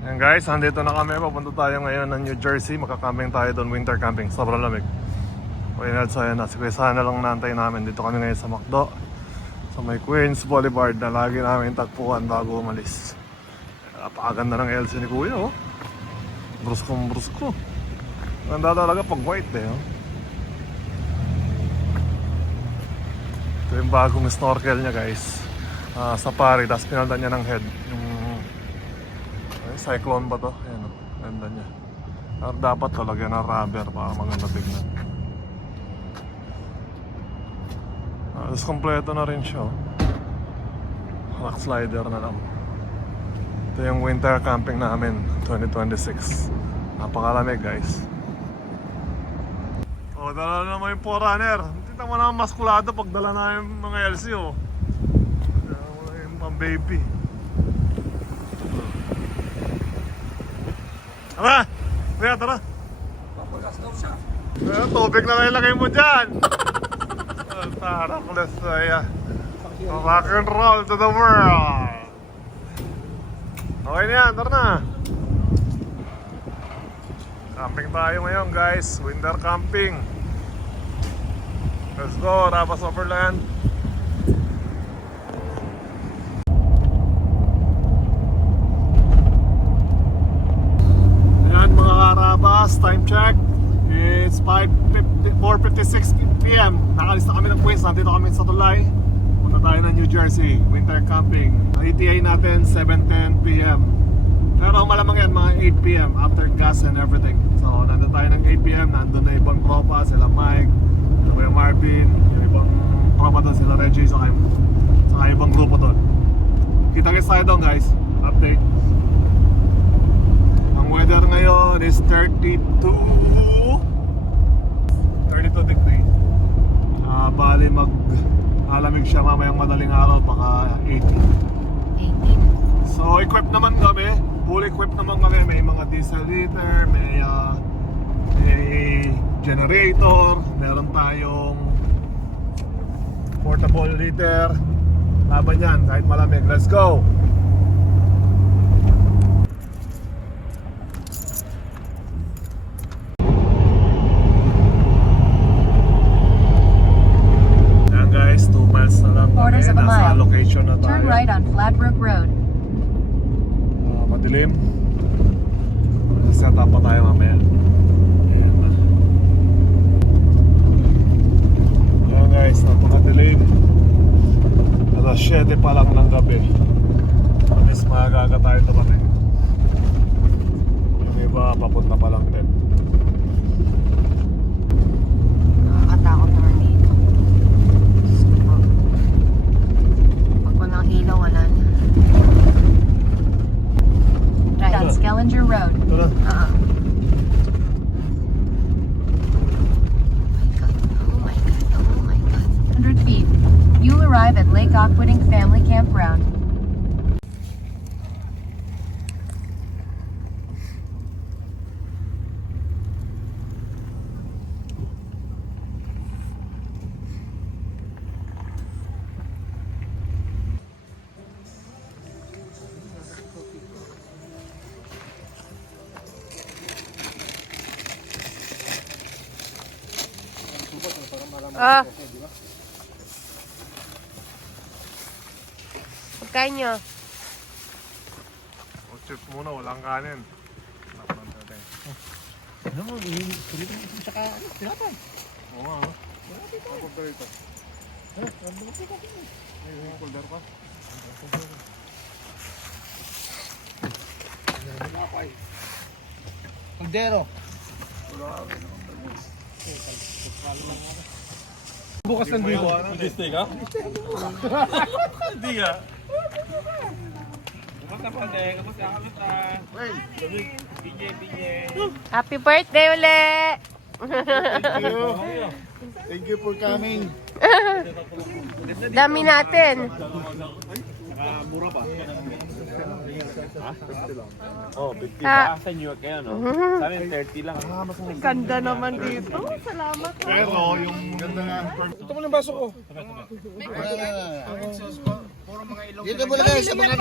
Ayan guys, andito na kami. Papunta tayo ngayon ng New Jersey. Magka-camping tayo doon, winter camping. Sobrang lamig. Okay na, so ayan na. Si Kuya Sana lang naantay namin. Dito kami ngayon sa McDo. Sa may Queens Boulevard na lagi namin tagpuan bago umalis. Napakaganda ng LC ni Kuya, oh. Brusko. Ganda talaga pag white eh, oh. Ito yung bagong snorkel niya guys. Safari, tapos pinaldan niya ng head. Yung cyclone ba to? Ayan o, ganda niya. Pero dapat talaga na rubber para maganda tignan. Tapos kompleto na rin siya, oh. Rock slider na lang. Ito yung winter camping namin 2026. Napakalamig guys. O, dala na naman yung 4Runner. Kita mo naman maskulado pag dala na yung mga LC, oh. Dala mo na yung pang baby. Tara! Kuya, tara! Papagas daw siya. Tubig na ilagay mo dyan! Tara, kulasaya. Rock and roll to the world! Okay na yan, tara na! Camping tayo ngayon guys, winter camping. Let's go, Rabas Overland. Ayan mga Karabas, time check. It's 4:56 PM. Nakalis na kami ng Queens, nandito kami sa Tulay. Punta tayo ng New Jersey, winter camping. Ang ETA natin 7:10 PM. Pero malamang yan mga 8 PM after gas and everything. So nandun tayo ng 8 PM, nandun na ibang tropa, sila Mike, sila Marvin, yung ibang tropa doon, sila Reggie, saka ibang grupo doon. Kita-kits tayo doon guys, update. Ang weather ngayon is 32 degrees. Bali alamig siya mamayang madaling araw, baka 80. So equipped naman kami, full equipped naman kami. May mga diesel heater, may generator, meron tayong portable heater. Laban yan kahit malamig. Let's go! Ayan guys, 2 miles na lang kami. Quarters of a Nasa mile. location na tayo. Turn right on Flatbrook Road. Madilim. Set up pa tayo mamaya. Ayan na. Ayan guys, napakadilim. Alas 7 pa lang ng gabi. Alis maaga tayo dumating. Yung iba papunta pa lang din. Nakakatakot naman dito. Pag walang ilaw, wala na. Right on Skellinger Road. Ito na. Oh my God. 100 feet. You'll arrive at Lake Aquiding Family Campground. Pagkain nyo. Chip muna, walang kanin. Ano mo, sulit mo tsaka tinapay. Oo nga, no? Kapag dito. May folder pa. Tinapay. Kaldero. Bukas ng dito. Mag-stay ka? Hindi ka. Happy birthday uli! Thank you for coming. Dami natin. Mura pa. Oh, 50 Ah. sa New York ngayon, no? Sa amin, 30 lang. Ganda naman dito. Salamat. Pero yung ganda nga. Ito mo ng baso ko. Dito mo lagay sa mga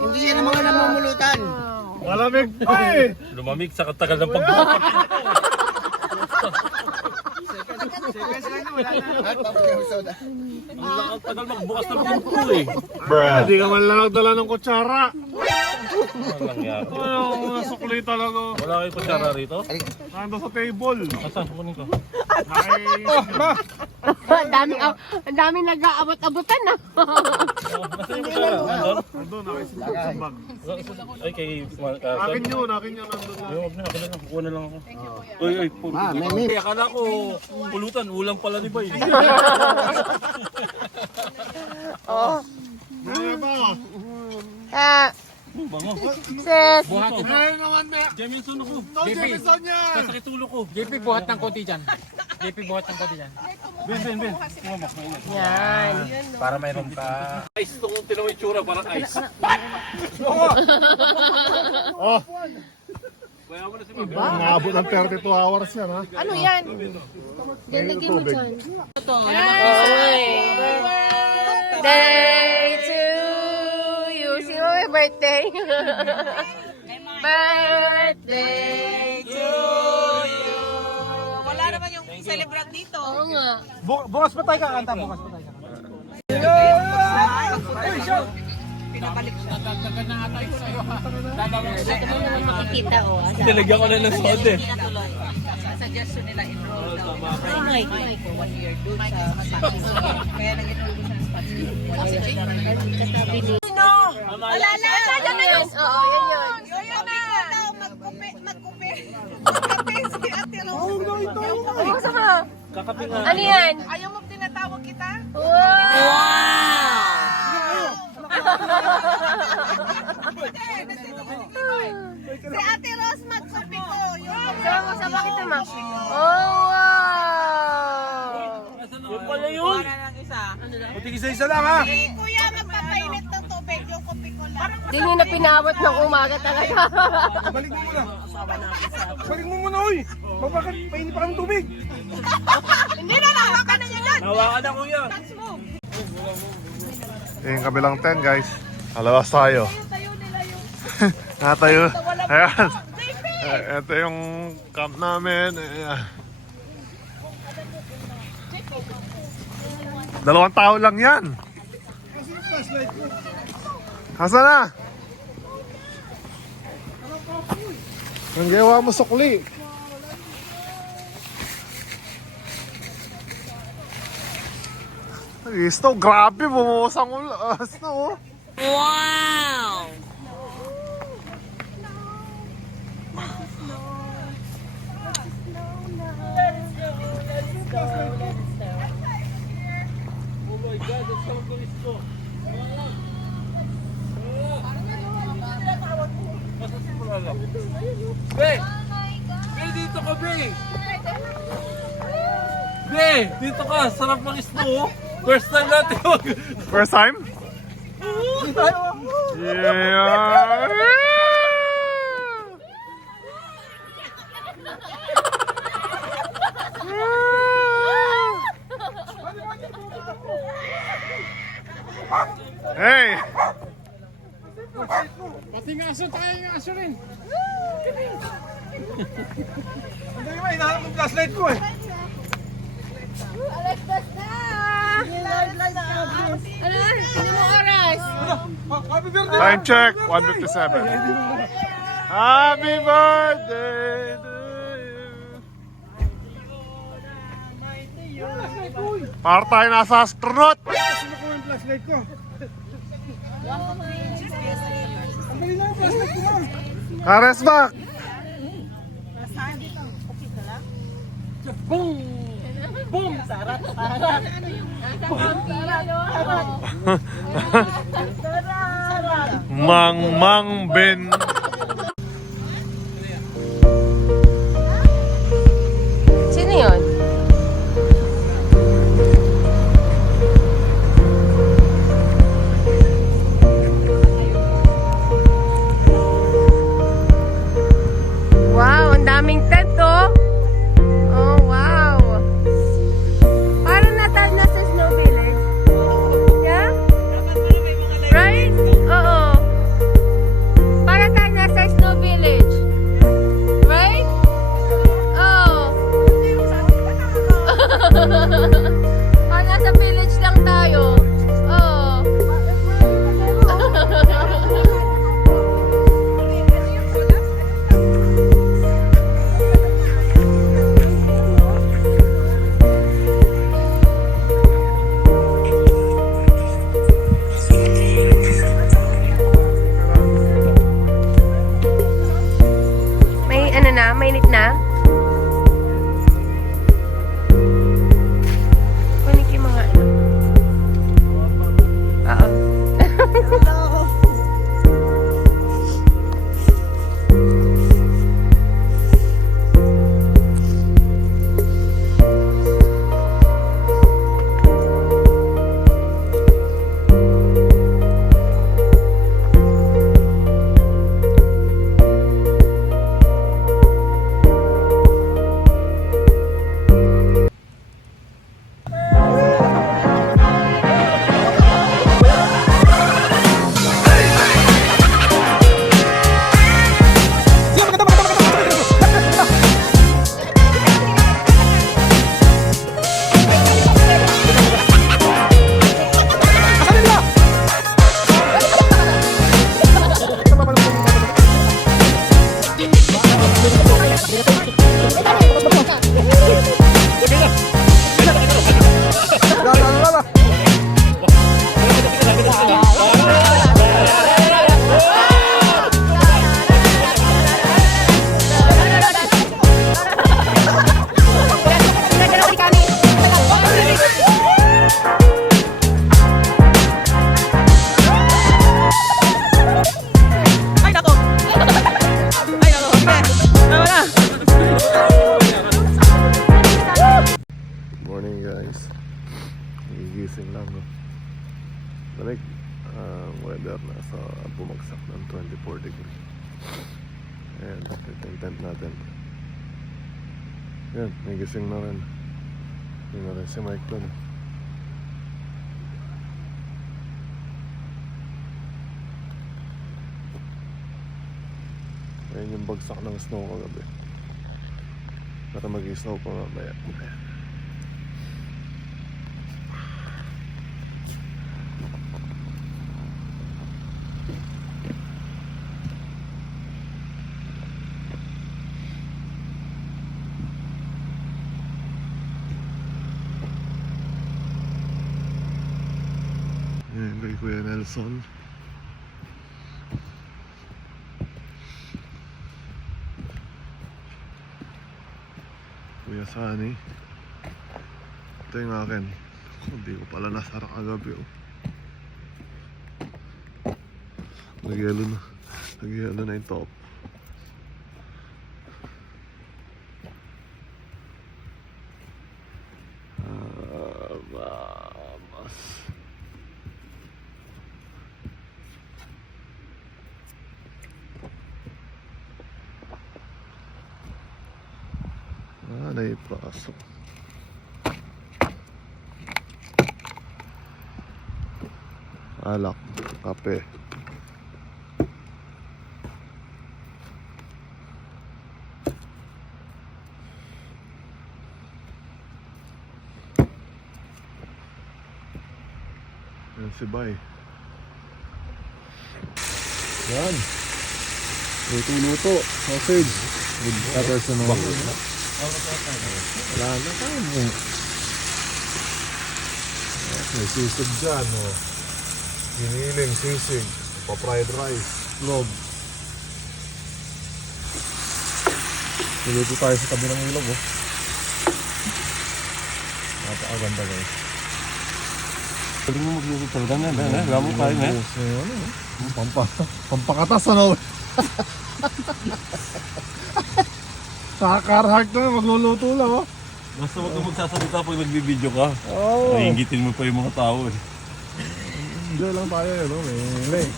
hindi yan ang mga namumulutan. Malamig pa eh. Lumamig sa katagal ng pagbukas. Ang tagal magbukas ng pinto eh. Hindi ka man lang nagdala ng kutsara. Ano nangyari? Ay, sukli talaga. Wala kayo kutsara rito? Nando sa table. Asan? Kunin ko. Ang dami nag-aabot-abutan na. Nasaan yung kutsara? Nandun? Nandun, nakisulat sa bag. Ay, kay Akin yun, nandun na. Huwag na, akin na lang. Kukuha na lang ako. Uy, uy. Ay, akala ko pulutan. Ulang pala ni Bay. Ano ba? Bango. Sis, Meron naman na. Jamison ako. No, Jameson yan! Sasakit ulo ko. JP, buhat ng konti dyan. JP, buhat ng konti dyan. Ben. yan. Para mayroon ka. Ice itong tinawin tsura, parang ice. Oh, Kaya mo na si Mami. naabot ng 32 hours yan ha. Ano yan? Yan lagyan mo dyan. Day to you. Sino may birthday? Birthday to you. Wala naman yung celebrant dito. Oo nga. Bukas pa tayo kakanta, bukas pa tayo kakanta. Pinabalik siya. Makikita o. Nilagyan ko na ng soda eh. Sa suggestion nila enroll daw. For 1 year doon sa Spanish. Kaya nag-enroll ko siya ng Spanish. Alala! Ayan na yung Oo, yan yun. Yun na! Magkupi. Magkape si Ate Rose. Kumusta ka? Kakape nga. Ano yan? Ayaw mo tinatawag kita? Si Ate Rose magkape ko. Sa bakit naman? Oh, wow! Yung pala yun. Buti isa-isa lang ha. Si Kuya magpapainit ng tubig. Yung kape ko lang. Di nyo na pinawat ng umaga talaga. Balik mo muna. Balik mo muna, uy. Bakit painit pa kang tubig? Hindi na hawakan na niya dyan. Hawakan na kuya. Touch mo. Yung kabilang 10 guys. Alabas tayo. Natayo. Ayan. Ito yung camp namin. Ayan. 2 tao lang yan. Hasa na? Ang gawa mo sukli. Listo, grabe, bumuhos ang ulas na oh. Oh my God, ang sarap ng isko. Masa lang. Be! Be, dito ka, Be! Be, dito ka. Sarap ng isko, oh. First time natin mag... First time? Yeah. Hey! Pati nga aso tayo nga aso rin. Ang dali ba, hinahanap ng flashlight ko eh. Ano? Sino mo oras? Happy birthday! Time check, 1:57. Happy birthday to you. Para tayo nasa astronaut. Sino ko yung flashlight ko? Ang dali lang yung flashlight ko lang. Karesbak. Mang Ben. Sino yun? Wow, ang daming tent oh. Oh, wow. Parang nasa snow village. Yeah? Kagising lang, no? Balik, weather nasa bumagsak ng 24 degree. Ayan, ito yung tent natin. Ayan, may gising na rin. Yun na rin si Mike dun. Ayan yung bagsak ng snow kagabi. Para mag-snow pa mamaya. Ayan kay Kuya Nelson. Kuya Sunny. Ito yung akin. Hindi ko pala nasara kagabi, oh. Nagyelo na. Nagyelo na yung top. Vamos. Naipasok. Alak, kape. Yan si Bay. Yan. Luto-luto. Sausage. With peppers and all. Wala na tayo. May sisig dyan, oh. Giniling, sisig, pa-fried rice, vlog. Niluto tayo sa tabi ng ilog, oh. Napakaganda, guys. Pwede mo magluto talaga na. Alam mo kayo, eh. Pampakatas, ano? Nakakarhart na, magluluto lang, oh. Basta wag ka magsasalita pag nagbibideo ka. Oo. Naiingitin mo pa yung mga tao, eh. Enjoy lang tayo, no? May lake.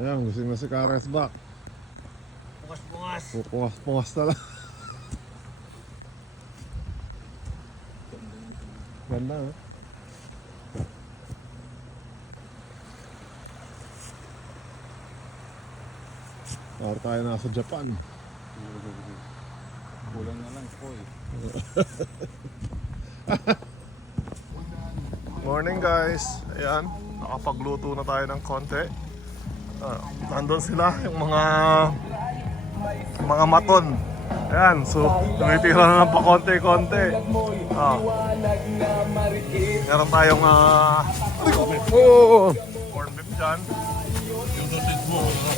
Ayan, gusto na si Kares back. Pungas-pungas. Pupungas na lang. Ganda, no? Para tayo nasa Japan. Kulang na lang po, eh. Morning, guys. Ayan, nakapagluto na tayo ng konti. Nandun sila, yung mga maton. Ayan, so tumitira na ng pakonti-konti. Meron tayong corn beef dyan. Yung sausage mo, ano?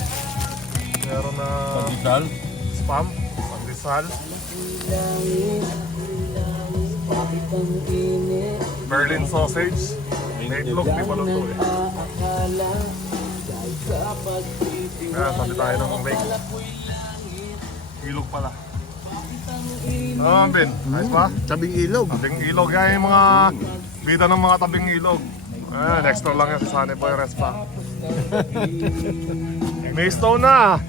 Meron na Pandesal. spam, pandesal, Berlin sausage. May itlog, di pa luto, eh. Ayan, sabi tayo ng lake. Ilog pala. Ano, Ben? Ayos ba? Tabing ilog. Tabing ilog. Yan yung mga bida ng mga tabing ilog. Ayan, extra lang yan sa Sunny Boy Rest pa. May stone na.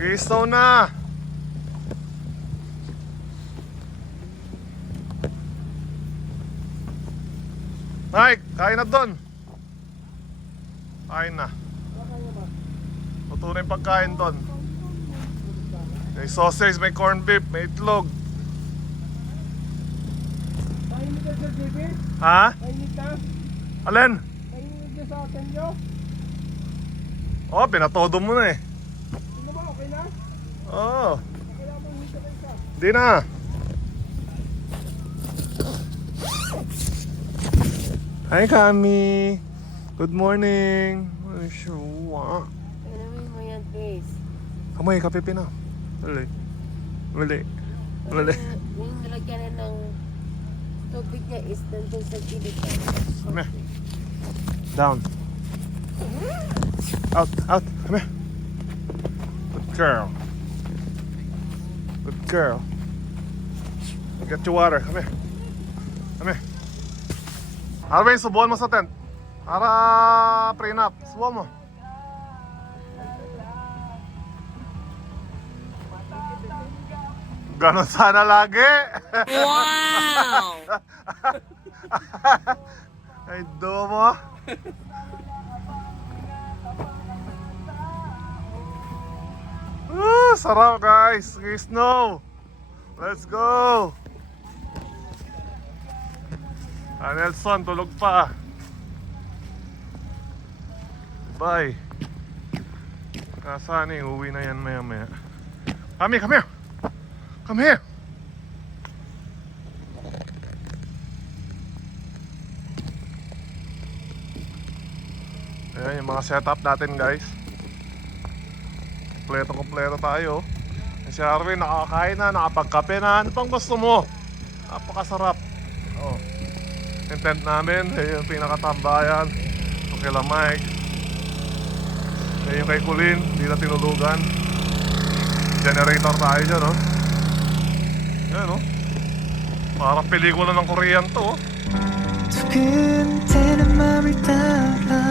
Nag-i-stone na. Mike, kain na doon. Kain na. Luto na yung pagkain doon. May sausage, may corned beef, may itlog. Kainit ka, Sir JB? Ha? Kainit ka? Alin? Kainit ka sa akin nyo? Oh, pinatodo mo na, eh. Ano ba? Okay na? Oo. Kaya mo hita ka isa. Di na. Hi, Kami. Good morning. Ay, sure. Alamin mo yan, please. Kamay, kape na. Uli. Uli. Uli. Yung nalagyan na ng tubig niya is nandun sa gilid. Come here. Down. Out, out. Come here. Good girl. Good girl. Get your water. Come here. Come here. Arvin, subuhan mo sa tent. Para prenup. Subuhan mo. Ganon sana lagi. Wow! Ay, do mo. Sarap guys. Snow. Let's go. Nelson, tulog pa. Bye. Kasani, uwi na yan maya maya. Come here. Come here. Ayan yung mga setup natin guys. Kompleto tayo. Si Arvin nakakain na, nakapagkape na. Ano pang gusto mo? Napakasarap. Oh. Yung tent namin, yung pinakatambayan. Yung kila Mike. Yung kay Kulin, hindi na tinulugan. Generator tayo dyan, no? Yan, no? Parang pelikula ng Korean to, oh. 두근대는 맘을 따라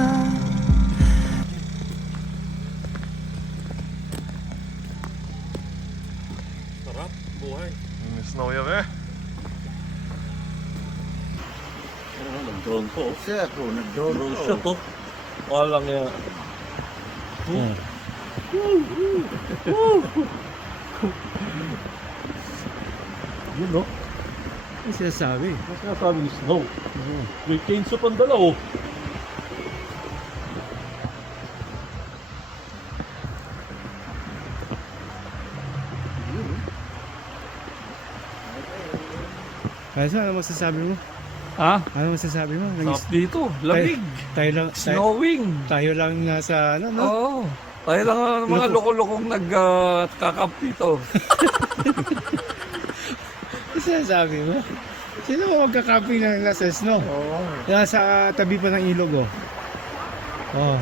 Sarap, buhay. Snow yan, eh. Nag-drone to. Siya ako, nag-drone Drone siya to. Walang yan. Yun, no? Ang sinasabi. Ano sinasabi ni Snow? May chainsaw pang dala, oh. Kaya ano masasabi mo? Ha? Ano masasabi mo? Sarap dito. Lamig. Snowing. Tayo lang nasa ano, no? Oo. Tayo lang ang mga loko-lokong nagkakamp dito. Ano sinasabi mo? Sino mo magka-camping na nasa snow? Oo. Nasa tabi pa ng ilog, oh. Oh.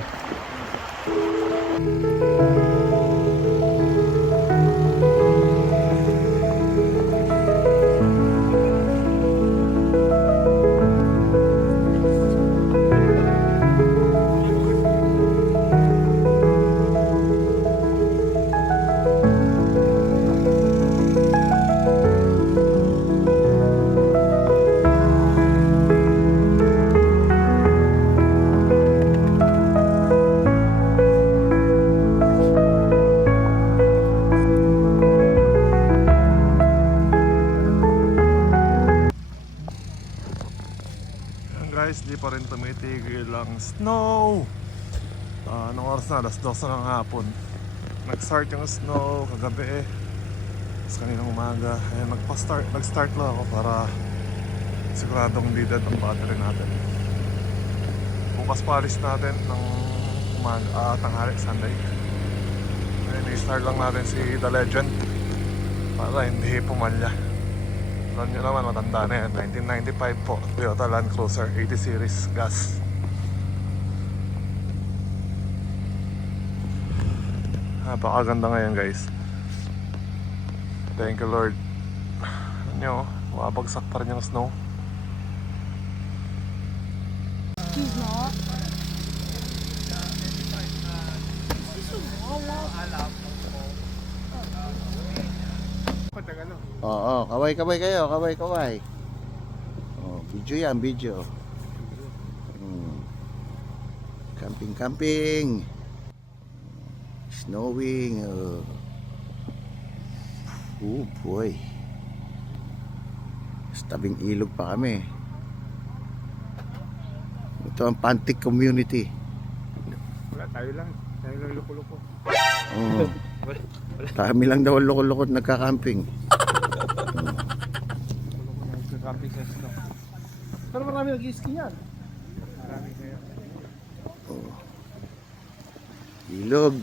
Guys, di pa rin tumitigil ang snow. Anong oras na? Alas 12 ng hapon. Nag-start yung snow kagabi. Tapos kaninang umaga. Ayan, nag-start lang ako para siguradong hindi dead ang battery natin. Bukas palis natin ng umaga, tanghali, Sunday. Ayan, i-start lang natin si The Legend para hindi pumalya. Alam nyo naman, matanda na yan. 1995 po. Toyota Land Cruiser 80 series gas. Napakaganda ngayon guys. Thank you Lord. Alam nyo, mabagsak pa rin yung snow. Oo, kaway-kaway kayo, kaway-kaway. Oh, video yan, video. Camping-camping. Snowing. Oh boy. Sa tabing ilog pa kami. Ito ang Pantic community. Wala, tayo lang loko-loko. Oo. Kami lang daw loko-loko at nagka-camping. Nagka-camping sa snow. Pero marami nag-ski yan. Marami kayo. Ilog.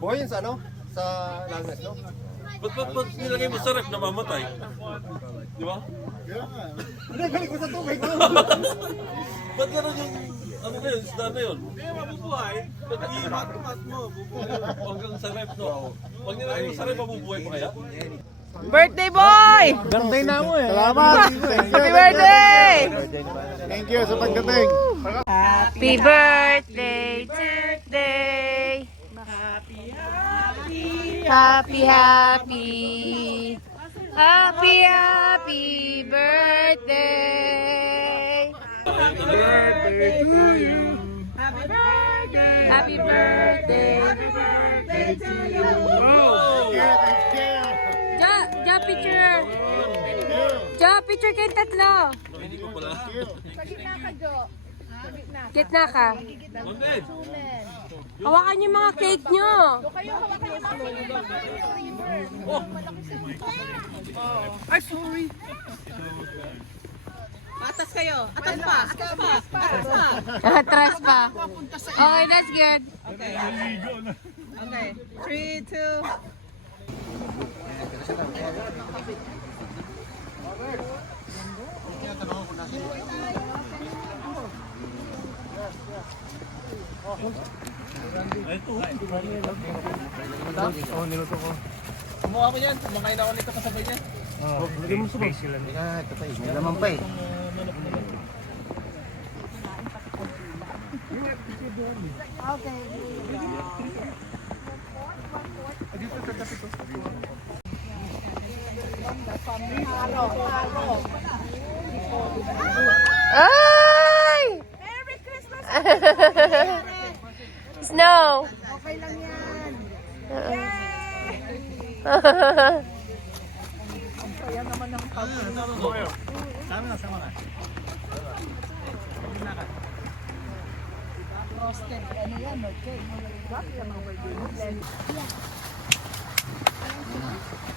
Buhay yun sa ano? Sa Langas, no? Ba't nilagay mo sa ref namamatay? Di ba? Hindi, galing ko sa tubig. Ba't gano'n yung ano na yun, isda na yun? Hindi, mabubuhay. Ba't i-mat mo, bubuhay. Hanggang sa ref, no? Pag nilagay mo sa ref, mabubuhay pa kaya? Birthday boy! Birthday na mo eh. Salamat! Happy birthday! Thank you sa pagdating. Happy birthday today. Happy, happy. Happy, happy birthday. Happy birthday to you. Happy birthday! Happy birthday. Happy birthday to you! Ja picture. Ja picture kayong tatlo. Hindi ko pala. Gitna ka. Monded! Hawakan niyo yung mga cake nyo. Ay, sorry. Atas kayo. Atas pa. Atas pa. Atas pa. Atras pa. Okay, that's good. Okay. Okay. 3, 2. Kumuha ko yan. Kumakain ako nito kasabay niya. Ito pa eh. May laman pa eh. Ay! Merry Christmas! Snow! Okay lang yan.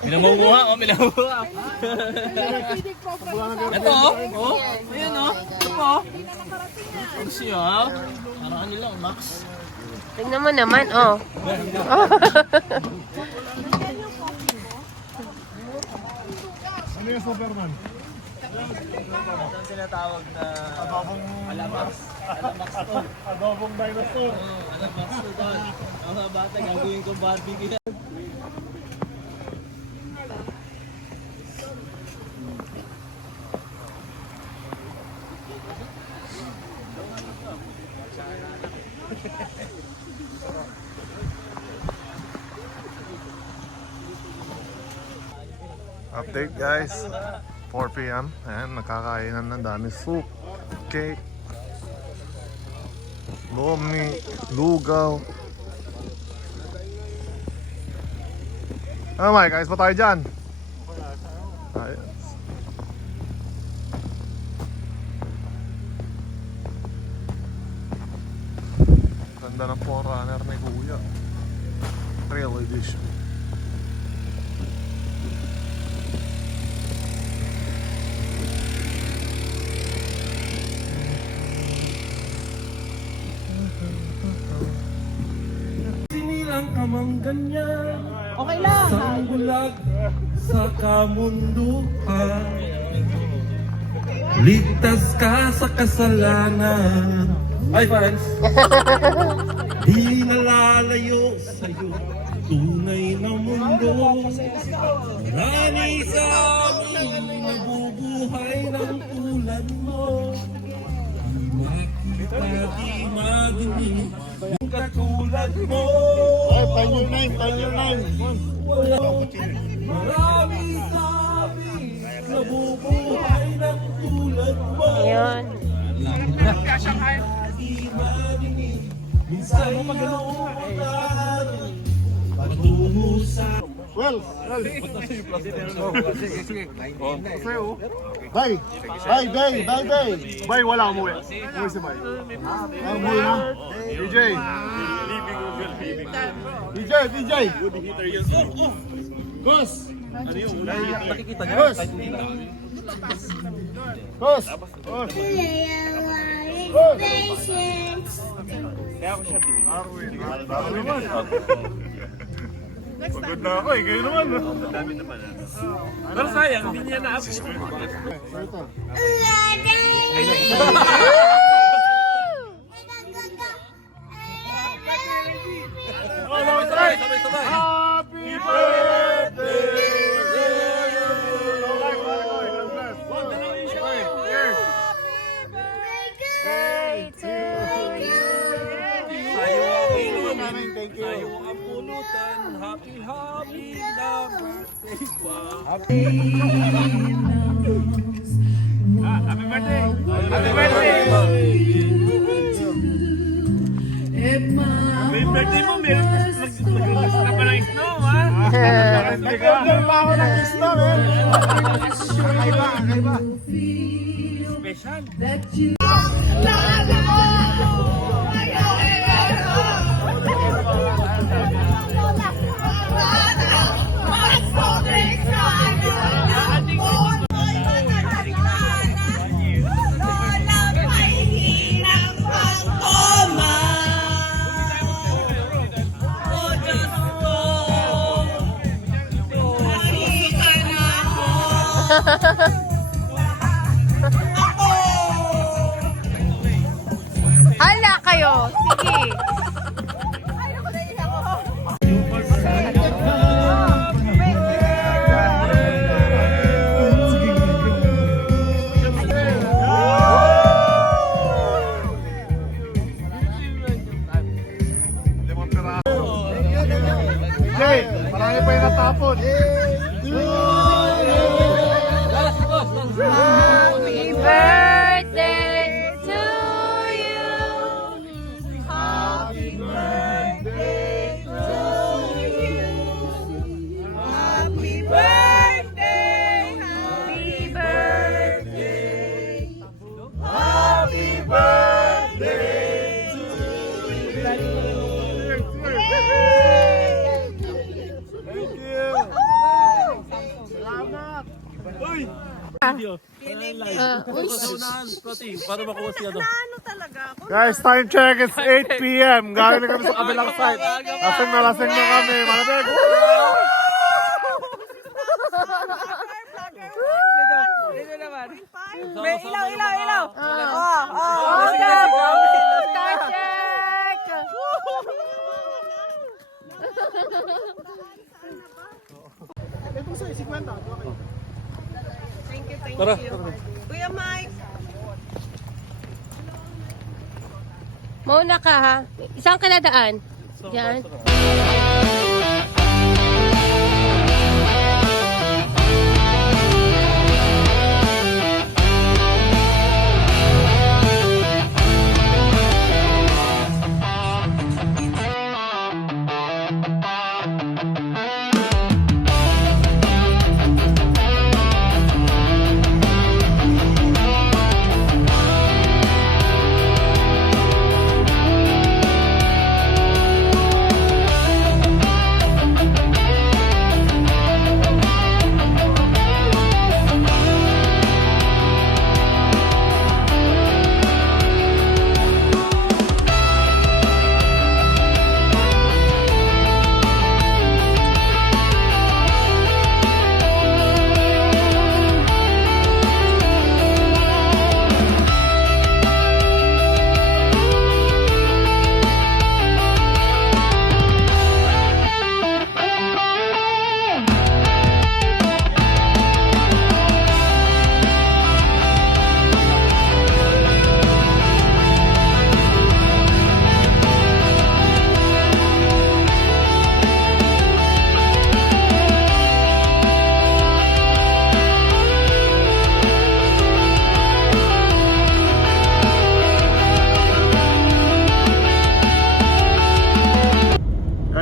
Minamuha, minamuha. Ito, oh. Ayan, oh. Ito po. Ang siya. Parang ano lang, Max. Tingnan mo naman, oh. Ano yung Superman? Ang tinatawag na Adobong Alamax. Alamax to. Adobong dinosaur. Alamax to doon. Ang mga bata, gagawin kong barbecue. Update guys, 4 p.m. Ayan, nakakainan ng dami soup, cake, lomi, lugaw. Ano Mike, ayos pa tayo dyan? Ayos. Ganda ng Forerunner ni Kuya. Trail edition. Sinilang amang ganyan. Okay lang. Sa bulag sa kamunduhan. Ligtas ka sa kasalanan. Ay, fans! Di nalalayo sa'yo tunay na mundo. Marami sa amin nabubuhay ng tulad mo. Di makita, di madinig yung katulad mo. Time your name, time your name. Marami sa amin nabubuhay ng tulad mo. Ayun. Di marinig minsan nauutan patungo sa Well, Bay! Bay, Bay, Bay, Bay! Bay, wala umuwi. Umuwi si Bay. Umuwi na. DJ! DJ, DJ! Gus! nakikita niya Gus! kahit hindi na. Gus! Gus! Pagod na ako eh, kayo naman. Pero sayang, hindi niya na-upload. Sabay. Happy birthday to you! Tayo ang pulutan. Happy na birthday pa. Happy birthday! Happy birthday! Happy birthday mo, meron mag-gusto ka pa ng snow, ha? Nag-order pa ako ng snow, eh. Kakaiba. Special. Hala kayo! Sige! Jay, marami pa yung natapon. Happy birthday to you! Happy birthday to you! Happy birthday! Happy birthday! Happy birthday! Thank you! Salamat! Uy! Para makuha siya doon. Guys, time check. It's 8 p.m. Galing na kami sa kabilang side. Lasing na kami. Malamig! May ilaw. Time check! Tara. Kuya Mike. Mauna ka ha. Isang kanadaan. Diyan.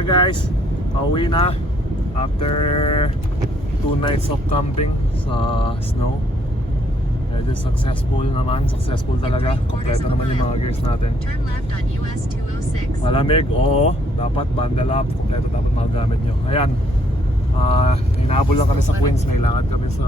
Guys, pauwi na after 2 nights of camping sa snow. Medyo successful talaga. Kompleto naman yung mga gears natin. Turn left on US 206. Malamig, oo. Dapat bundle up. Kompleto dapat mga gamit nyo. Ayan, inaabol lang kami sa Queens. May lakad kami sa